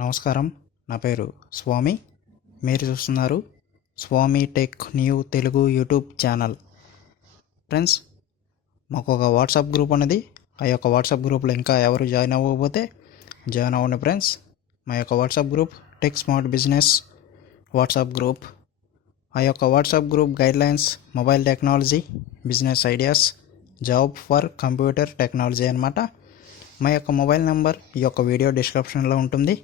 నమస్కారం. నా పేరు స్వామి. మీరు చూస్తున్నారు Swami tech new Telugu YouTube channel. Friends, మాకు ఒక వాట్సాప్ గ్రూప్ అనేది, ఆ యొక్క వాట్సాప్ గ్రూప్లో ఇంకా ఎవరు జాయిన్ అవ్వకపోతే జాయిన్ అవ్వండి ఫ్రెండ్స్. మా యొక్క WhatsApp group tech smart business WhatsApp group. ఆ యొక్క WhatsApp group guidelines mobile technology, business ideas, job for computer technology అన్నమాట. మా యొక్క మొబైల్ నెంబర్ ఈ యొక్క వీడియో డిస్క్రిప్షన్లో ఉంటుంది.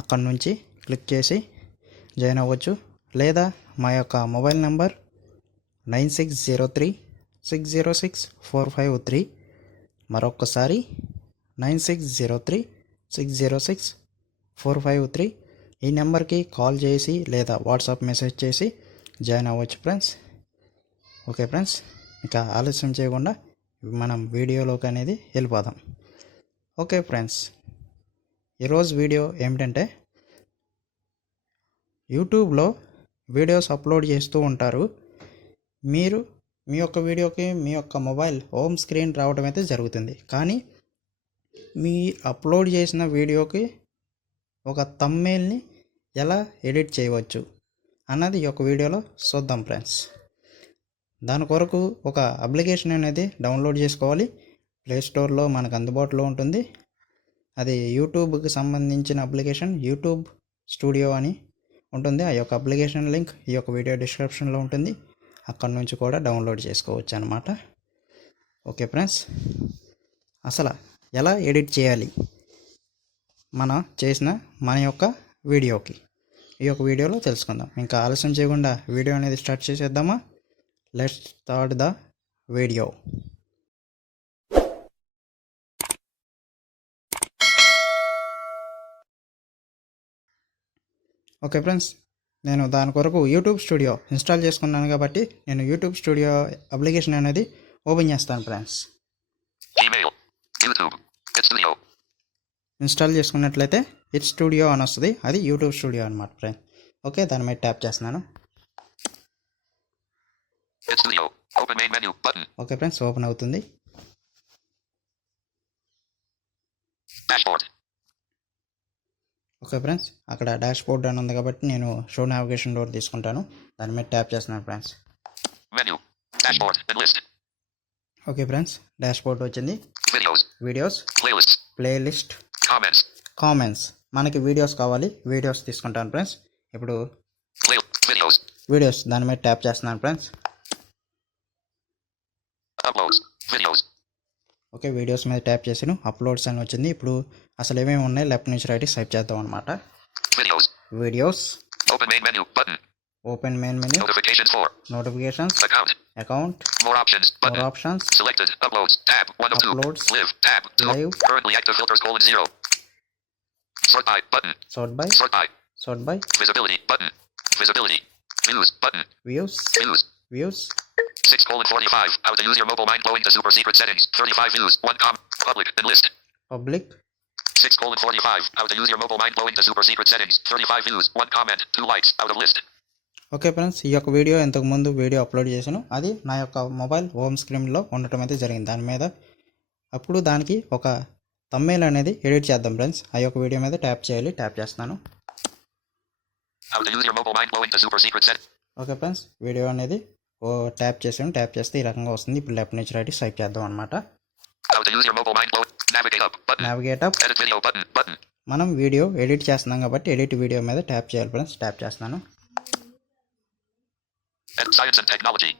అక్కడ నుంచి క్లిక్ చేసి జాయిన్ అవ్వచ్చు. లేదా మా యొక్క మొబైల్ నెంబర్ 9603606453. మరొక్కసారి 9603606453. ఈ నెంబర్కి కాల్ చేసి లేదా వాట్సాప్ మెసేజ్ చేసి జాయిన్ అవ్వచ్చు ఫ్రెండ్స్. ఓకే ఫ్రెండ్స్, ఇక ఆలస్యం చేయకుండా మనం వీడియోలోకి అనేది వెళ్ళిపోదాం. ఓకే ఫ్రెండ్స్, ఈరోజు వీడియో ఏమిటంటే, యూట్యూబ్లో వీడియోస్ అప్లోడ్ చేస్తూ ఉంటారు. మీరు మీ యొక్క వీడియోకి మీ యొక్క మొబైల్ హోమ్ స్క్రీన్ రావడం అయితే జరుగుతుంది. కానీ మీ అప్లోడ్ చేసిన వీడియోకి ఒక థంబ్నెయిల్ని ఎలా ఎడిట్ చేయవచ్చు అన్నది ఈ యొక్క వీడియోలో చూద్దాం ఫ్రెండ్స్. దాని కొరకు ఒక అప్లికేషన్ అనేది డౌన్లోడ్ చేసుకోవాలి. ప్లేస్టోర్లో మనకు అందుబాటులో ఉంటుంది. అది యూట్యూబ్కి సంబంధించిన అప్లికేషన్, యూట్యూబ్ స్టూడియో అని ఉంటుంది. ఆ యొక్క అప్లికేషన్ లింక్ ఈ యొక్క వీడియో డిస్క్రిప్షన్లో ఉంటుంది. అక్కడ నుంచి కూడా డౌన్లోడ్ చేసుకోవచ్చు అన్నమాట. ఓకే ఫ్రెండ్స్, అసలు ఎలా ఎడిట్ చేయాలి మనం చేసిన మన యొక్క వీడియోకి ఈ యొక్క వీడియోలో తెలుసుకుందాం. ఇంకా ఆలస్యం చేయకుండా వీడియో అనేది స్టార్ట్ చేసేద్దామా? Let's start the video. Okay friends, నేను దాని కొరకు యూట్యూబ్ స్టూడియో ఇన్స్టాల్ చేసుకున్నాను కాబట్టి నేను యూట్యూబ్ స్టూడియో అప్లికేషన్ అనేది ఓపెన్ చేస్తాను ఫ్రెండ్స్. ఇన్స్టాల్ చేసుకున్నట్లయితే ఇట్ స్టూడియో అని వస్తుంది. అది యూట్యూబ్ స్టూడియో అనమాట ఫ్రెండ్స్. ఓకే, దాని మీద ట్యాప్ చేస్తున్నాను. ఓకే ఫ్రెండ్స్, ఓపెన్ అవుతుంది. ఓకే ఫ్రెండ్స్, అక్కడ డాష్ బోర్డ్ అని ఉంది కాబట్టి నేను షో నావిగేషన్ డోర్ తీసుకుంటాను. దాని మీద ట్యాప్ చేస్తున్నాను friends. Okay friends, dashboard వచ్చింది. Videos, playlist, comments. మనకి వీడియోస్ కావాలి, వీడియోస్ తీసుకుంటాను ఫ్రెండ్స్. ఇప్పుడు వీడియోస్ దాని మీద ట్యాప్ చేస్తున్నాను ఫ్రెండ్స్. ఓకే, వీడియోస్ మీద ట్యాప్ చేసాను. అప్లోడ్స్ అని వచ్చింది. ఇప్పుడు అసలు ఏమేమి ఉన్నాయి లెఫ్ట్ నుంచి రైట్ స్వైప్ చేద్దాం అనమాట. Videos, open main menu, notifications, account, more options, uploads, live, sort by, views, 6:45. How to use your mobile mind blowing to super secret settings. 35 views. 1 public and list. Public. 6:45. How to use your mobile mind blowing to super secret settings. 35 views. 1 comment. 2 likes. Out of list. Okay friends, ఈ యొక్క video ఇంతకుముందు video upload చేశాను. అది నా యొక్క mobile home స్క్రీన్లో ఉండటం అయితే జరిగింది. దాని మీద అప్పుడు దానికి ఒక థంబ్నెయిల్ అనేది ఎడిట్ చేద్దాం ఫ్రెండ్స్. ఆ యొక్క వీడియో మీద ట్యాప్ చేయాలి. ట్యాప్ చేస్తున్నాను. How to use your mobile mind blowing to super secret settings. Okay friends, video అనేది ట్యాప్ చేసాను. ట్యాప్ చేస్తే ఈ రకంగా వస్తుంది. ఇప్పుడు లెఫ్ట్ నుంచి రైట్ స్వైప్ చేద్దాం అనమాట. Navigate up. Edit video button. మనం వీడియో ఎడిట్ చేస్తున్నాం కాబట్టి ఎడిట్ వీడియో మీద ట్యాప్ చేయాలి ఫ్రెండ్స్. ట్యాప్ చేస్తున్నాను. Science and technology.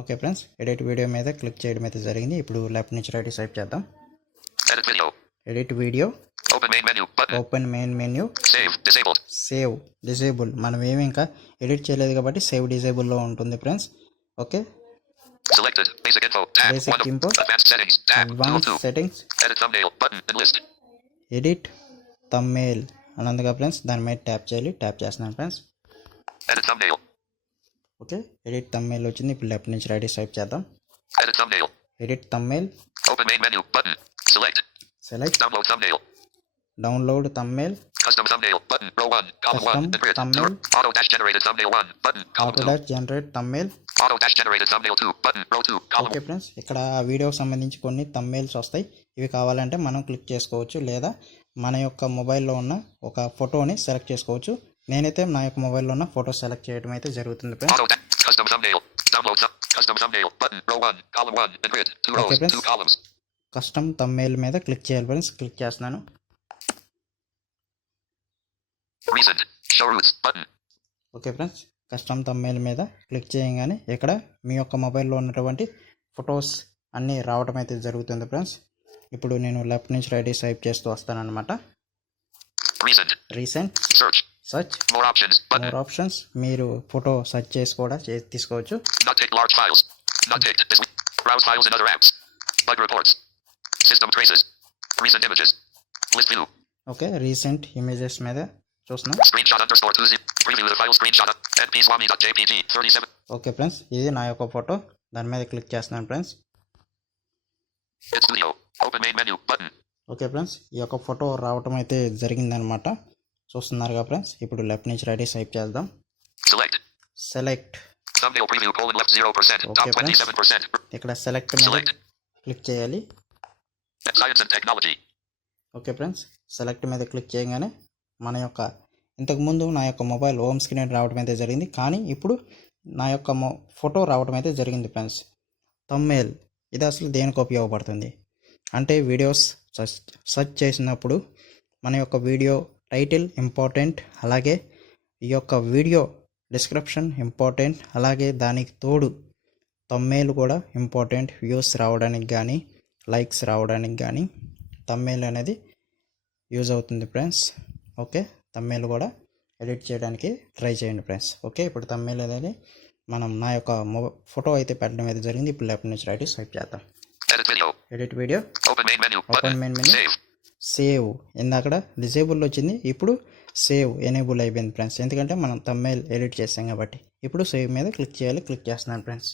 Okay friends, edit video మీద క్లిక్ చేయడం అయితే జరిగింది. ఇప్పుడు లెఫ్ట్ నుంచి రైట్ స్వైప్ చేద్దాం. Edit video. Open main menu. Save disable. మనం ఏమి ఇంకా ఎడిట్ చేయలేదు కాబట్టి సేవ్ డిసేబుల్లో ఉంటుంది friends. Okay, basic info, advance settings, edit thumbnail అని ఉందిగా ఫ్రెండ్స్. దాని మీద ట్యాప్ చేయాలి. ట్యాప్ చేస్తున్నాను ఫ్రెండ్స్. ఓకే, ఎడిట్ థంబ్నెయిల్ వచ్చింది. ఇప్పుడు లెఫ్ట్ నుంచి రైట్ స్వైప్ చేద్దాం. Edit thumbnail. Select. Download thumbnail. Custom thumbnail button. Row 1. Column 1. Print. Auto dash generated thumbnail 1 button. Auto dash generate thumbnail. Auto dash generated thumbnail 2 button. Row 2. Column. Okay friends, ఇక్కడ వీడియోకి సంబంధించి కొన్ని thumbnails వస్తాయి. ఇవి కావాలంటే మనం click చేసుకోవచ్చు, లేదా మన యొక్క మొబైల్లో ఉన్న ఒక ఫోటోని సెలెక్ట్ చేసుకోవచ్చు. నేనైతే నా యొక్క మొబైల్లో ఉన్న ఫోటో సెలెక్ట్ చేయడం అయితే జరుగుతుంది friends. Auto custom thumbnail. Download custom thumbnail button. Row 1, column 1, and grid. 2 rows, Okay, friends. 2 columns. Custom thumbnail మీద క్లిక్ చేయాలి ఫ్రెండ్స్. క్లిక్ చేస్తున్నాను. Recent. Show roots button. Okay friends, custom thumbnail మీద click చేయగానే ఇక్కడ మీ యొక్క మొబైల్లో ఉన్నటువంటి ఫొటోస్ అన్నీ రావడం అయితే జరుగుతుంది ఫ్రెండ్స్. ఇప్పుడు నేను లెఫ్ట్ నుంచి రైట్ స్వైప్ చేస్తూ వస్తానన్నమాట. Recent. Recent, Search. Search, More options button. More options. మీరు ఫోటో సెర్చ్ చేసి కూడా తీసుకోవచ్చు. Not take large files. Not take this. Browse files and other apps. Bug reports. System traces. Recent images. List view. Okay, recent images మీద చూస్తున్నాం. Screenshot underscore 2 zip. Preview the file screenshot. npswami.jpg 37. Okay friends, ఇది నా యొక్క photo. దాని మీద click చేస్తున్నాను friends. Hit studio. Open main menu button. Okay friends, ఈ యొక్క ఫోటో రావటం అయితే జరిగిందనమాట. చూస్తున్నారుగా ఫ్రెండ్స్. ఇప్పుడు లెఫ్ట్ నుంచి రైట్ స్వైప్ చేద్దాం. Select. Select. Thumbnail preview left 0%. Top Okay, friends. 27%. ఇక్కడ సెలెక్ట్ మీద Select. క్లిక్ చేయాలి. Science and technology. Okay friends, select మీద క్లిక్ చేయగానే మన యొక్క ఇంతకుముందు నా యొక్క మొబైల్ హోమ్ స్క్రీన్ రావడం అయితే జరిగింది, కానీ ఇప్పుడు నా యొక్క ఫోటో రావడం అయితే జరిగింది ఫ్రెండ్స్. థంబ్నెయిల్ ఇది అసలు దేనికి ఉపయోగపడుతుంది అంటే వీడియోస్ సెర్చ్ చేసినప్పుడు మన యొక్క వీడియో టైటిల్ ఇంపార్టెంట్, అలాగే ఈ యొక్క వీడియో డిస్క్రిప్షన్ ఇంపార్టెంట్, అలాగే దానికి తోడు థంబ్నెయిల్ కూడా ఇంపార్టెంట్. వ్యూస్ రావడానికి కానీ లైక్స్ రావడానికి కానీ థంబ్నెయిల్ అనేది యూజ్ అవుతుంది ఫ్రెండ్స్. ఓకే, థంబ్నెయిల్ కూడా ఎడిట్ చేయడానికి ట్రై చేయండి ఫ్రెండ్స్. ఓకే, ఇప్పుడు థంబ్నెయిల్ అనేది మనం నా యొక్క ఫోటో అయితే పెట్టడం అయితే జరిగింది. ఇప్పుడు లెఫ్ట్ నుంచి రైట్ స్వైప్ చేద్దాం. Edit video. Edit video, Open main menu open button. Main menu, Save. Save. ఇందాక డిజేబుల్ వచ్చింది, ఇప్పుడు సేవ్ ఎనేబుల్ అయిపోయింది ఫ్రెండ్స్. ఎందుకంటే మనం థంబ్నెయిల్ ఎడిట్ చేసాం కాబట్టి. ఇప్పుడు సేవ్ మీద క్లిక్ చేయాలి. క్లిక్ చేస్తున్నాను friends.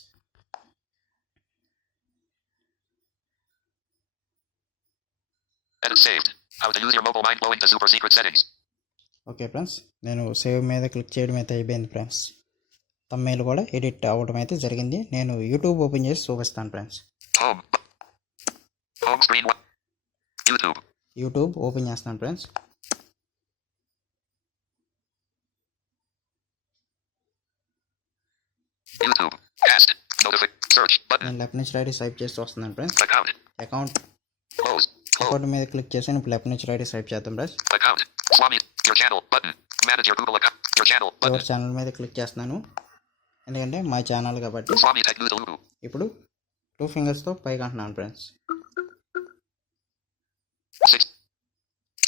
Edit saved. How to use your mobile mind-blowing to super secret settings. Okay friends, నేను సేవ్ మీద క్లిక్ చేయడం అయితే అయిపోయింది ఫ్రెండ్స్. థంబ్నెయిల్ కూడా ఎడిట్ అవ్వడం అయితే జరిగింది. నేను యూట్యూబ్ ఓపెన్ చేసి చూపిస్తాను friends. Home. Home screen 1. YouTube. YouTube open చేస్తాను friends. YouTube. Cast. Search button. నేను లెఫ్ట్ నుంచి రైట్ స్వైప్ చేసి వస్తున్నాను friends. Account. Account Close. Close. Account మీద క్లిక్ చేసి ఇప్పుడు లెఫ్ట్ నుంచి రైట్ స్వైప్ చేద్దాం friends. Account. Swami. Your channel button. Manage your Google account. Your channel button. Your channel మీద క్లిక్ చేస్తున్నాను, ఎందుకంటే మా ఛానల్ కాబట్టి. Swami Tech Noodle. ఇప్పుడు 2 ఫింగర్స్తో పైకి అంటున్నాను friends.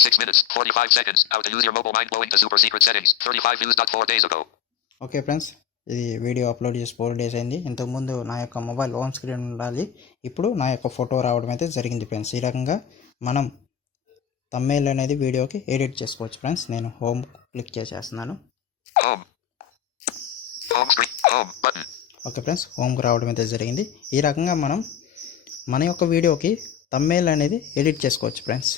6 minutes, 45 seconds. How to use your mobile mind-blowing to super secret settings. 35 views. 4 days ago. Okay friends, ఇది video upload చేసి 4 డేస్ అయింది. ఇంతకుముందు నా యొక్క మొబైల్ హోమ్ స్క్రీన్ ఉండాలి, ఇప్పుడు నా యొక్క ఫోటో రావడం అయితే జరిగింది ఫ్రెండ్స్. ఈ రకంగా మనం థంబ్నెయిల్ అనేది వీడియోకి ఎడిట్ చేసుకోవచ్చు ఫ్రెండ్స్. నేను హోమ్ క్లిక్ చేసేస్తున్నాను. Home. Home screen. Home button. Okay friends, హోమ్కి రావడం అయితే జరిగింది. ఈ రకంగా మనం మన యొక్క వీడియోకి థంబ్నెయిల్ అనేది ఎడిట్ చేసుకోవచ్చు ఫ్రెండ్స్.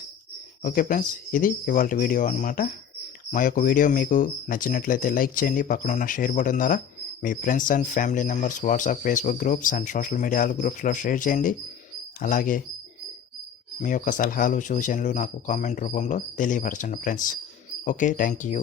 ఓకే ఫ్రెండ్స్, ఇది ఇవాళ వీడియో అనమాట. మా యొక్క వీడియో మీకు నచ్చినట్లయితే లైక్ చేయండి. పక్కన ఉన్న షేర్ బటన్ ద్వారా మీ friends and family members WhatsApp, Facebook groups and social media గ్రూప్స్లో షేర్ చేయండి. అలాగే మీ యొక్క సలహాలు సూచనలు నాకు కామెంట్ రూపంలో తెలియపరచండి ఫ్రెండ్స్. Okay, thank you.